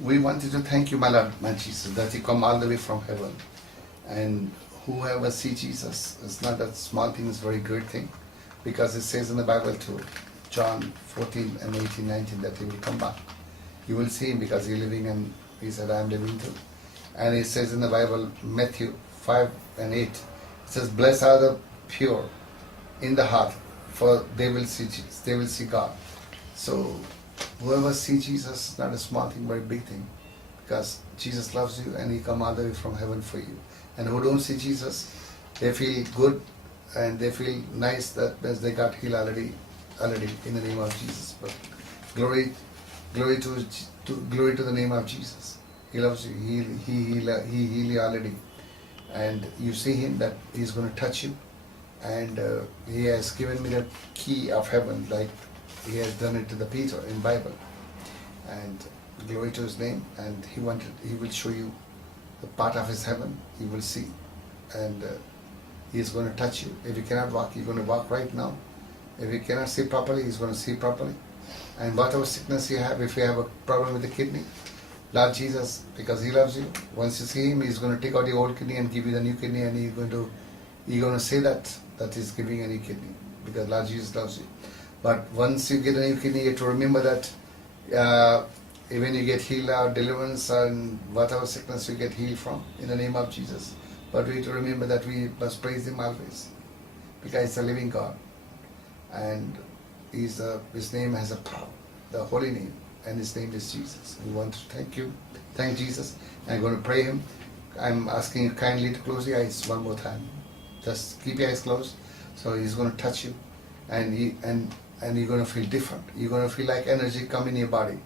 We wanted to thank you, my Lord, my Jesus, that you come all the way from heaven. And whoever see Jesus, it's not a small thing, it's a very great thing. Because it says in the Bible too, John 14 and 18, 19, that he will come back. You will see him because he's living, and he said, I am living too. And it says in the Bible, Matthew 5 and 8, it says, blessed are the pure in the heart, for they will see Jesus, they will see God. So whoever sees Jesus is not a small thing, very big thing. Because Jesus loves you and he come all the way from heaven for you. And who don't see Jesus, they feel good and they feel nice that they got healed already in the name of Jesus. But glory to the name of Jesus. He loves you. He healed you already, and you see him that he's going to touch you, and he has given me the key of heaven, like he has done it to the Peter in Bible. And glory to his name. And he will show you the part of his heaven. You will see, and he is going to touch you. If you cannot walk, you're going to walk right now. If you cannot see properly, he's going to see properly. And whatever sickness you have, if you have a problem with the kidney, Lord Jesus, because he loves you, once you see him, he's going to take out the old kidney and give you the new kidney, and you're going to say that he's giving a new kidney, because Lord Jesus loves you. But once you get a new kidney, you have to remember that even you get healed or deliverance and whatever sickness you get healed from, in the name of Jesus. But we have to remember that we must praise him always, because he's a living God. And his name has a power, the holy name, and his name is Jesus. We want to thank Jesus. I'm going to pray him. I'm asking you kindly to close your eyes one more time. Just keep your eyes closed. So he's going to touch you, and you're going to feel different. You're going to feel like energy come in your body.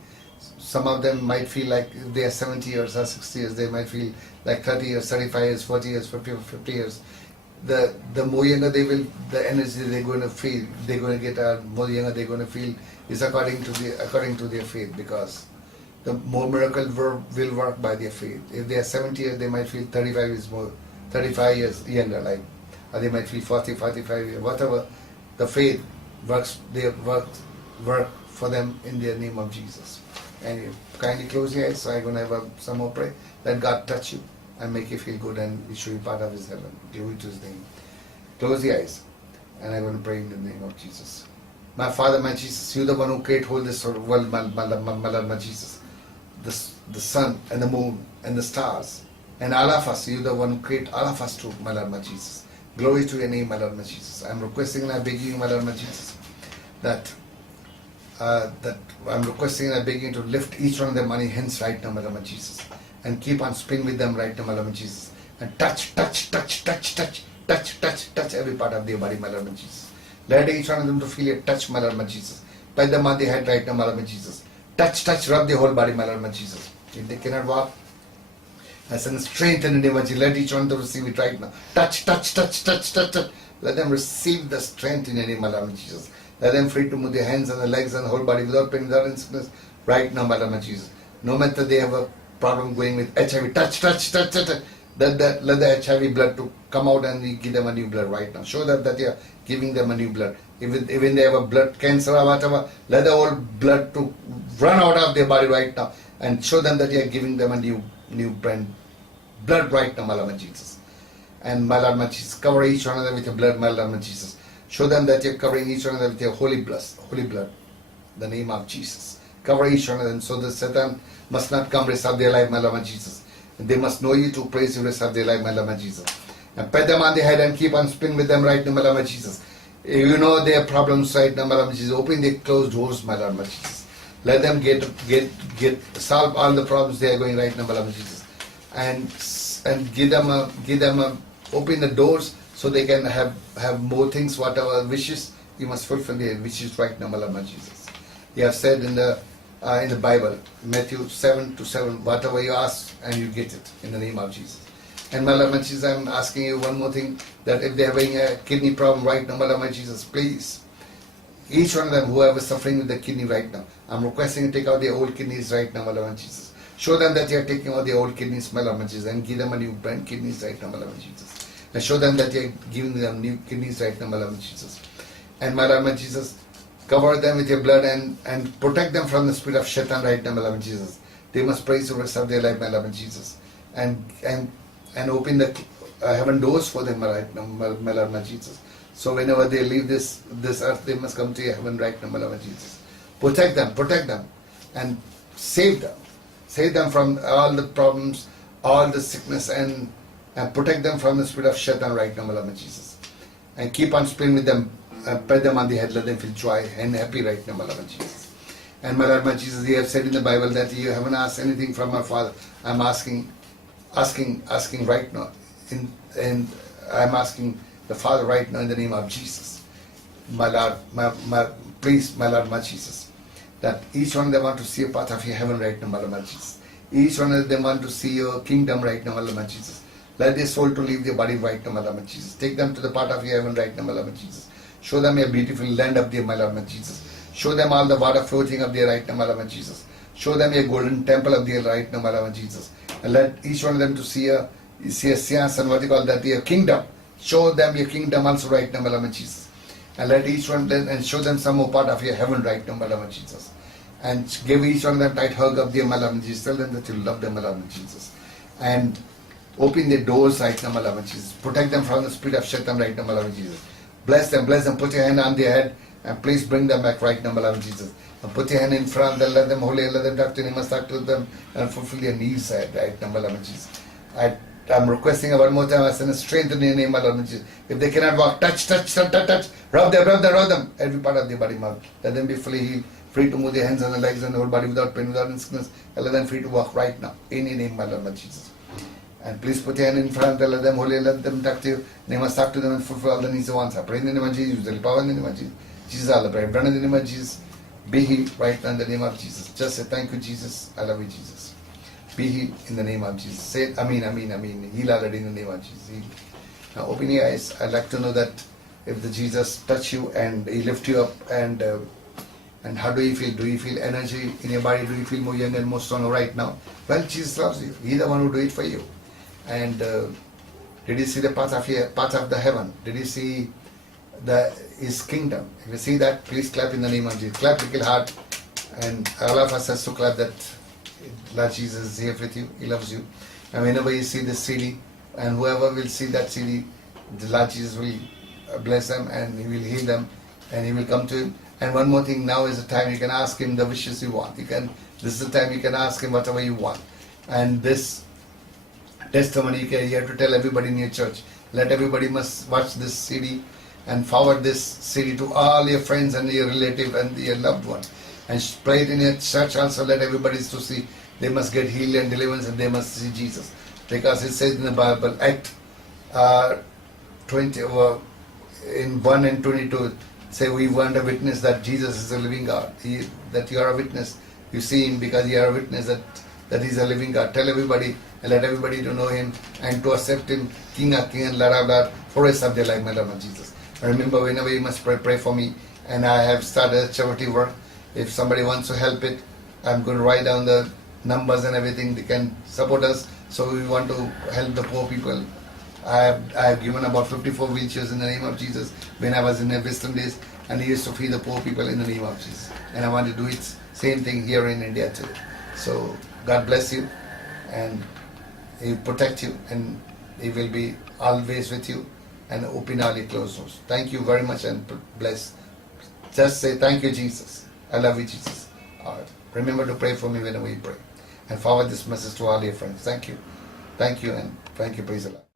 Some of them might feel like they are 70 years or 60 years. They might feel like 30 years, 35 years, 40 years, 50 years. The more younger they will, the energy they're going to feel, they're going to get more younger they're going to feel, is according to their faith, because the more miracle will work by their faith. If they are 70 years, they might feel 35 years younger, like, or they might feel 40, 45 years, whatever. The faith works, they work for them in the name of Jesus. And you kindly close your eyes, so I'm going to have some more pray. Let God touch you and make you feel good, and show you part of his heaven. Glory to his name. Close the eyes, and I'm going to pray in the name of Jesus. My Father, my Jesus, you the one who created whole this world, my Jesus. The sun and the moon and the stars and all of us, you the one who created all of us too, my Lord, my Jesus. Glory to your name, my Lord, my Jesus. I'm requesting and I'm begging you, my Lord, my Jesus, that I'm requesting and I'm begging you to lift each one of them on your hands right now, my Lord, my Jesus. And keep on spinning with them right now, my Lord, my Jesus. And touch every part of their body, my Lord, my Jesus. Let each one of them to feel a touch, my Lord, my Jesus. Pat them on the head right now, my Lord, my Jesus. Touch, rub the whole body, my Lord, my Jesus. If they cannot walk, I send strength in the name of Jesus. Let each one of them receive it right now. Touch. Let them receive the strength in the name of my Lord, my Jesus. Let them free to move their hands and the legs and the whole body without pain, without sickness, right now, my Lord, my Jesus. No matter they have a problem going with HIV, touch. Let the HIV blood to come out, and we give them a new blood right now. Show that you are giving them a new blood. Even they have a blood cancer or whatever, let the whole blood to run out of their body right now, and show them that you are giving them a new blood right now, my Lord, my Jesus. And my Lord, my Jesus, cover each one of them with your blood, my Lord, my Jesus. Show them that you are covering each one of them with your holy blood, the name of Jesus. Cover each one of them, so that Satan must not come rest of their life, my Lord, my Jesus. And they must know you to praise you rest of their life, my Lord, my Jesus. And pat them on the head and keep on spinning with them right now, my Lord, my Jesus. You know their problems right now, my Lord, my Jesus. Open the closed doors, my Lord, my Jesus. Let them get solve all the problems they are going right now, my Lord, my Jesus. And give them open the doors, so they can have more things, whatever wishes. You must fulfill their wishes right now, my Lord, my Jesus. You have said in the Bible, Matthew 7:7, whatever you ask and you get it in the name of Jesus. And my Lord, my Jesus, I'm asking you one more thing, that if they're having a kidney problem right now, my Lord, my Jesus, please, each one of them, whoever is suffering with the kidney right now, I'm requesting you to take out their old kidneys right now, my Lord, my Jesus. Show them that you are taking out their old kidneys, my Lord, my Jesus, and give them a new brand kidneys right now, my Lord, my Jesus. And show them that you are giving them new kidneys right now, my Lord, my Jesus. And my Lord, my Jesus, cover them with your blood and protect them from the spirit of Shaitan right now, my Lord, my Jesus. They must praise the rest of their life, my Lord Jesus. And open the heaven doors for them right now, my Lord Jesus. So whenever they leave this earth, they must come to your heaven right now, my Lord Jesus. Protect them, and save them. Save them from all the problems, all the sickness, and protect them from the spirit of Shaitan right now, my Lord Jesus. And keep on speaking with them, pat them on the head, let them feel joy and happy right now, my Lord Jesus. And my Lord Jesus, you have said in the Bible that you haven't asked anything from our Father. I'm asking right now, and I'm asking the Father right now in the name of Jesus. My Lord, please, my Lord, my Jesus, that each one of them want to see a part of your heaven right now, my Lord, my Jesus. Each one of them want to see your kingdom right now, my Lord, my Jesus. Let their soul to leave their body right now, my Lord, my Jesus. Take them to the part of your heaven right now, my Lord, my Jesus. Show them a beautiful land up there, my Lord, my Jesus. Show them all the water floating up there right now, my Lord, my Jesus. Show them a golden temple up there right now, my Lord, my Jesus. And let each one of them to see a seance and what you call that, your kingdom. Show them your kingdom also right now, my Lord, my Jesus. And let each one of them, and show them some more part of your heaven right now, my Lord, my Jesus. And give each one of them tight hug up there, my Lord, my Jesus. Tell them that you love them, my Lord, my Jesus. And open their doors right now, my Lord, my Jesus. Protect them from the spirit of Shaitan right now, my Lord, my Jesus. Bless them, put your hand on their head, and please bring them back right now, my Lord, my Jesus. And put your hand in front, and let them holy, let them talk to them, must talk to them, and fulfill their needs right now, my Lord, my Jesus. I'm requesting one more time, I send strength in your name, my Lord, my Jesus. If they cannot walk, touch, rub them, every part of their body, mouth. Let them be fully healed, free to move their hands and their legs and the whole body without pain, without sickness, and let them free to walk right now, in your name, my Lord, my Jesus. And please put your hand in front, let them holy, let them talk to you. They must talk to them and fulfill all the needs they want. I pray in the name of Jesus, use the power in the name of Jesus. Jesus, I pray. Brother, in the name of Jesus, be healed right now in the name of Jesus. Just say thank you, Jesus. I love you, Jesus. Be healed in the name of Jesus. Say Amen, Amen, Amen. Heal already in the name of Jesus. Heal. Now open your eyes. I'd like to know that if the Jesus touch you and He lift you up, and how do you feel? Do you feel energy in your body? Do you feel more young and more stronger right now? Well, Jesus loves you. He's the one who do it for you. And did you see the part of the heaven? Did you see His kingdom? If you see that, please clap in the name of Jesus. Clap little hard, and all of us has to clap that Lord Jesus is here with you. He loves you. And whenever you see this CD, and whoever will see that CD, the Lord Jesus will bless them, and He will heal them, and He will come to Him. And one more thing, now is the time you can ask Him the wishes you want. This is the time you can ask Him whatever you want. And this testimony you have to tell everybody in your church. Let everybody must watch this CD and forward this CD to all your friends and your relative and your loved ones. And play it in your church also. Let everybody to see. They must get healed and deliverance, and they must see Jesus. Because it says in the Bible, Act 20, in 1 and 22, say we want a witness that Jesus is a living God. That you are a witness. You see Him because you are a witness that He's a living God. Tell everybody and let everybody to know Him and to accept Him, King of King and Lord of Lord, for the rest of their life, my Lord Jesus. Remember, whenever you must pray for me. And I have started a charity work. If somebody wants to help it, I'm going to write down the numbers and everything. They can support us. So we want to help the poor people. I have given about 54 wheelchairs in the name of Jesus when I was in the Western days, and He used to feed the poor people in the name of Jesus. And I want to do it same thing here in India too. So God bless you, and He will protect you, and He will be always with you, and open all your closed doors. Thank you very much, and bless. Just say thank you, Jesus. I love you, Jesus. Remember to pray for me whenever you pray, and forward this message to all your friends. Thank you, and thank you. Praise the Lord.